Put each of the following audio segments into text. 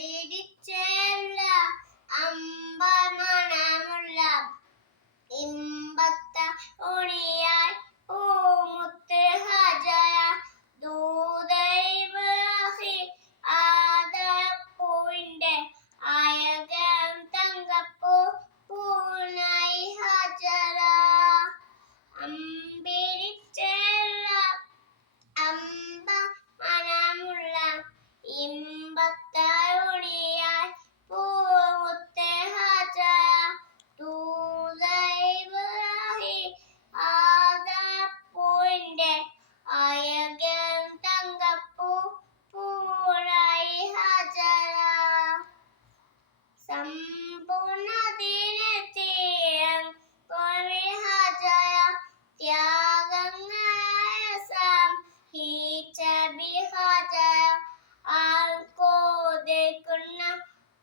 അമ്പിരിച്ചേല അമ്പമണമുള്ള ഇമ്പത്ത ഒണിയായി പൂമുത്ത് ഹജയ ദൂതൈബ്രാഹിം ആദപ്പൂവിന്റെ അയകം തങ്കപ്പൂ പൂനായി ഹജര അമ്പിരിച്ചേല അമ്പ മണമുള്ള ഇമ്പത്ത ഒണിയായി പൂമുത്ത് ഹജയ ദൂതൈബ്രാഹിം ആദപ്പൂവിന്റെ അയകം തങ്കപ്പൂ പൂനായി ഹജര സമ്പൂർണ്ണതീനെത്തിയം കോഴി ഹജയ ത്യാഗങ്ങളായ സംഹിച്ച ബിഹജയ ആൾക്കോതിക്കുന്ന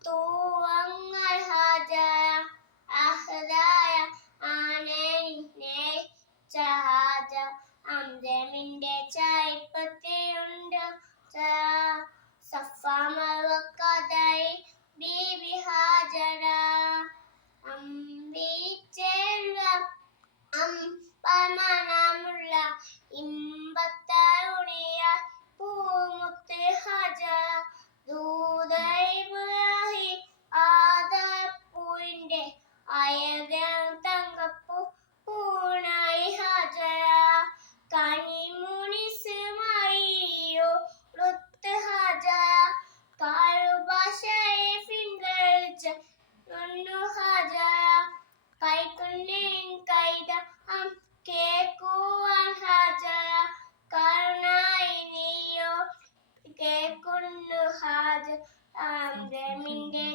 തൂവങ്ങൾ ഹജയ അഹദായ ആനയിനെ ചാജ അംജമിന്റെ ചൈപ്പത്തിയുണ്ട് സഫമവക്കതായി ബീബി ഹാജര അമ്പിരിച്ചേല അമ്പമണമുള്ള ഇമ്പത്ത ഉണിയായി പൂമുത്ത് ഹജര ദൂതൈബ്രാഹിം ആദപ്പൂവിന്റെ അയകം തങ്കപ്പൂ പൂനായി ഹജര കനിമുനിസുമായിയോ ഋത്ത് ഹജര കാലുഭാഷയെ ഫിംഗറിച്ച ഹജര കൈക്കുന്നിൻ കൈത കേക്കുവാൻ ഹജര കരുണായി നീയോ കേക്കുന്നു ഹജര ആംഗമിന്റെ